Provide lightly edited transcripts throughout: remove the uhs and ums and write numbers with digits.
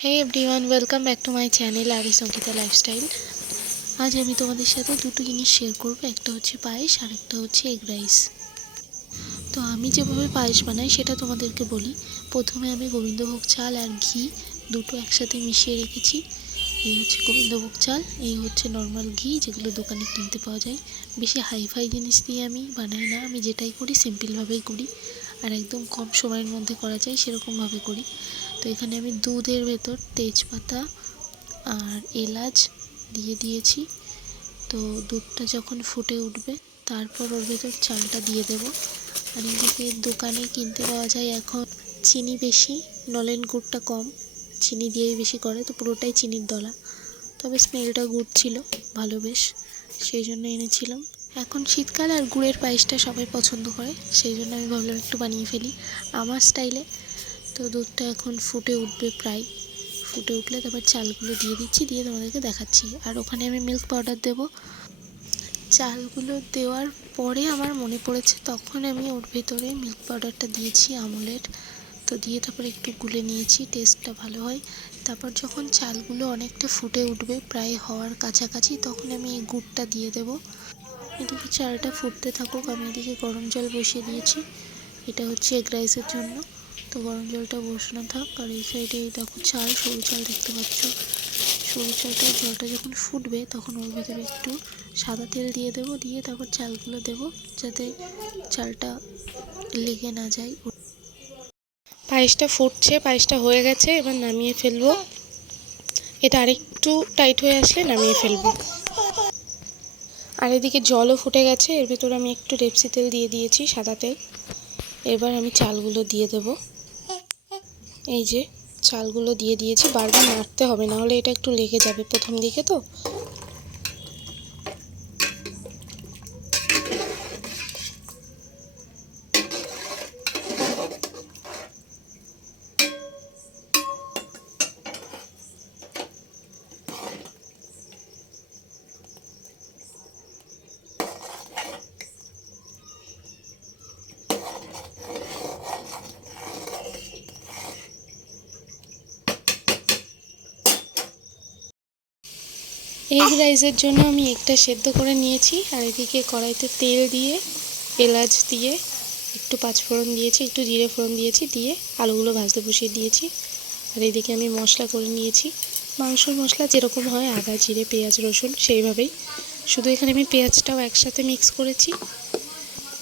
Hey everyone welcome back to my channel आरिस Ankita lifestyle. आज আমি তোমাদের সাথে দুটো জিনিস শেয়ার করব, একটা হচ্ছে পায়েস আর একটা হচ্ছে এগ রাইস। তো আমি যেভাবে পায়েস বানাই সেটা তোমাদেরকে বলি। প্রথমে আমি গোবিন্দভোগ চাল আর ঘি দুটো একসাথে মিশিয়ে রেখেছি। এই হচ্ছে গোবিন্দভোগ চাল, এই হচ্ছে নর্মাল ঘি যেগুলো দোকানে কিনতে পাওয়া যায়। বেশি হাইফাই জিনিস দিয়ে আমি বানাই না, আমি যেটাই করি সিম্পলভাবেই করি আর একদম কম সময়ের মধ্যে করা যায় সেরকমভাবে করি। তো এখানে আমি দুধের ভেতর তেজপাতা আর এলাচ দিয়ে দিয়েছি। তো দুধটা যখন ফুটে উঠবে তারপর ওর ভেতর চালটা দিয়ে দেব। আর এদিকে দোকানে কিনতে পাওয়া যায় এখন চিনি বেশি, নলেন গুড়টা কম, চিনি দিয়েই বেশি করে, তো পুরোটাই চিনির দলা। তবে স্মেলটা গুড় ছিল ভালো বেশ, সেই জন্য এনেছিলাম। এখন শীতকাল আর গুড়ের পায়েসটা সবাই পছন্দ করে, সেই জন্য আমি ভাবলাম একটু বানিয়ে ফেলি আমার স্টাইলে। তো দুধটা এখন ফুটে উঠবে, প্রায় ফুটে উঠলে তারপর চালগুলো দিয়ে দিচ্ছি, দিয়ে তোমাদেরকে দেখাচ্ছি। আর ওখানে আমি মিল্ক পাউডার দেবো। চালগুলো দেওয়ার পরে আমার মনে পড়েছে তখন আমি ওর ভেতরে মিল্ক পাউডারটা দিয়েছি আমুলের। তো দিয়ে তারপর একটু গুলে নিয়েছি, টেস্টটা ভালো হয়। তারপর যখন চালগুলো অনেকটা ফুটে উঠবে প্রায় হওয়ার কাছাকাছি তখন আমি এই গুড়টা দিয়ে দেবো। এদিকে চালটা ফুটতে থাকুক, আমি এদিকে গরম জল বসিয়ে দিয়েছি। এটা হচ্ছে এগ রাইসের জন্য। তো গরম জলটা বসানো থাক। আর এই সাইডে দেখো চাল, সরু চাল দেখতে পাচ্ছ। সরু চালটার জলটা যখন ফুটবে তখন ওর ভিতরে একটু সাদা তেল দিয়ে দেবো, দিয়ে তারপর চালগুলো দেবো যাতে চালটা লেগে না যায়। পায়েসটা ফুটছে, পায়েসটা হয়ে গেছে, এবার নামিয়ে ফেলবো। এটা আরেকটু টাইট হয়ে আসলে নামিয়ে ফেলবো। আর এদিকে জলও ফুটে গেছে, এর ভিতরে আমি একটু রেপসি তেল দিয়ে দিয়েছি, সাদা তেল। এবার আমি চালগুলো দিয়ে দেব। এই যে চালগুলো দিয়ে দিয়েছি, বারবার নাড়তে হবে, না হলে এটা একটু লেগে যাবে প্রথম দিকে। তো এগ রাইসের জন্য আমি এগটা সেদ্ধ করে নিয়েছি। আর এদিকে কড়াইতে তেল দিয়ে এলাচ দিয়ে একটু পাঁচফোড়ন দিয়েছি, একটু জিরে ফোড়ন দিয়েছি, দিয়ে আলুগুলো ভাজতে বসিয়ে দিয়েছি। আর এদিকে আমি মশলা করে নিয়েছি, মাংসর মশলা যেরকম হয় আদা জিরে পেঁয়াজ রসুন সেইভাবেই, শুধু এখানে আমি পেঁয়াজটাও একসাথে মিক্স করেছি।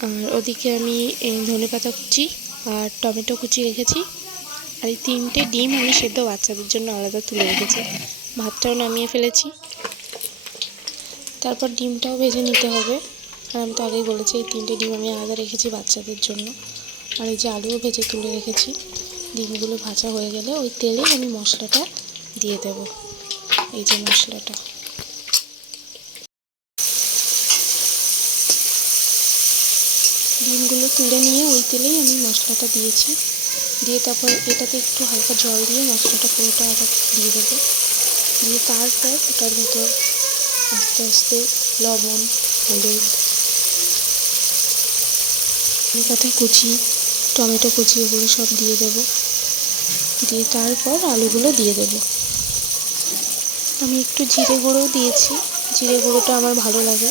আর ওদিকে আমি ধনেপাতা কুচি আর টমেটো কুচি রেখেছি। আর এই 3টে ডিম আমি সেদ্ধ বাচ্চাদের জন্য আলাদা তুলে রেখেছি। ভাতটাও নামিয়ে ফেলেছি। তারপর ডিমটাও ভেজে নিতে হবে। আর আমি তো আগেই বলেছি এই 3টে ডিম আমি আলাদা রেখেছি বাচ্চাদের জন্য। আর এই যে আলুও ভেজে তুলে রেখেছি। ডিমগুলো ভাজা হয়ে গেলে ওই তেলে আমি মশলাটা দিয়ে দেব। এই যে মশলাটা, ডিমগুলো তুলে নিয়ে ওই তেলেই আমি মশলাটা দিয়েছি। দিয়ে তারপর এটাতে একটু হালকা জল দিয়ে মশলাটা পুরোটা আবার দিয়ে দেবো। দিয়ে তারপর ওটার ভেতর আস্তে আস্তে লবণ, হলুদ, ধনেপাতা কুচি, টমেটো কুচি এগুলো সব দিয়ে দেবো। দিয়ে তারপর আলুগুলো দিয়ে দেবো। আমি একটু জিরে গুঁড়োও দিয়েছি, জিরে গুঁড়োটা আমার ভালো লাগে।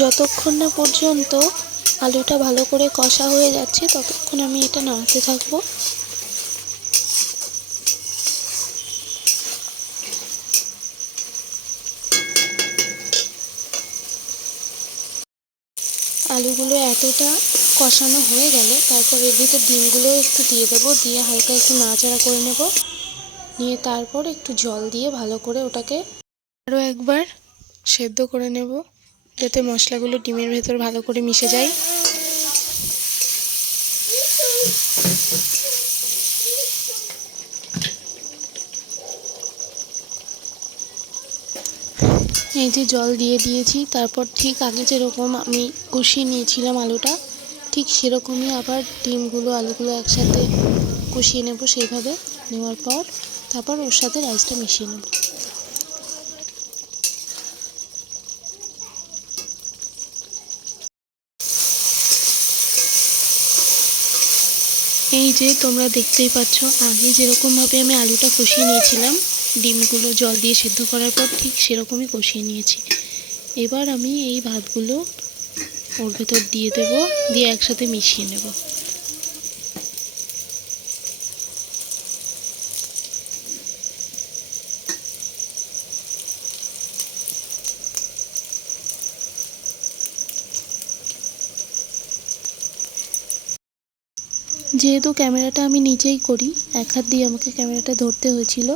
যতক্ষণ না পর্যন্ত আলুটা ভালো করে কষা হয়ে যাচ্ছে ততক্ষণ আমি এটা নাড়তে থাকবো। আলুগুলো এতটা কষানো হয়ে গেলে তারপর এর ভিতর ডিমগুলো একটু দিয়ে দেবো, দিয়ে হালকা একটু নাড়াচাড়া করে নেব। নিয়ে তারপর একটু জল দিয়ে ভালো করে ওটাকে আরও একবার সেদ্ধ করে নেব। যাতে মশলাগুলো ডিমের ভেতর ভালো করে মিশে যায়। এই যে জল দিয়ে দিয়েছি, তারপর ঠিক আগে যেরকম আমি কষিয়ে নিয়েছিলাম আলুটা, ঠিক সেরকমই আবার ডিমগুলো আলুগুলো একসাথে কষিয়ে নেব। সেইভাবে নেওয়ার পর তারপর ওর সাথে রাইসটা মিশিয়ে নেব। এই যে তোমরা দেখতেই পাচ্ছ, আগে যেরকমভাবে আমি আলুটা কষিয়ে নিয়েছিলাম ডিমগুলো জল দিয়ে সেদ্ধ করার পর, ঠিক সেরকমই কষিয়ে নিয়েছি। এবার আমি এই ভাতগুলো ওর ভেতর দিয়ে দেব, দিয়ে একসাথে মিশিয়ে নেব। যেহেতু ক্যামেরাটা আমি নিজেই করি, এক হাত দিয়ে আমাকে ক্যামেরাটা ধরতে হয়েছিল,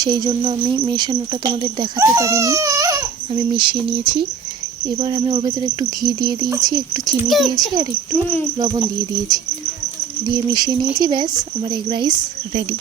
সেই জন্য আমি মেশানোটা তোমাদের দেখাতে পারিনি। আমি মিশিয়ে নিয়েছি। এবার আমি ওর ভেতরে একটু ঘি দিয়ে দিয়েছি, একটু চিনি দিয়েছি আর একটু লবণ দিয়ে দিয়েছি, দিয়ে মিশিয়ে নিয়েছি। ব্যাস, আমার এগ রাইস রেডি।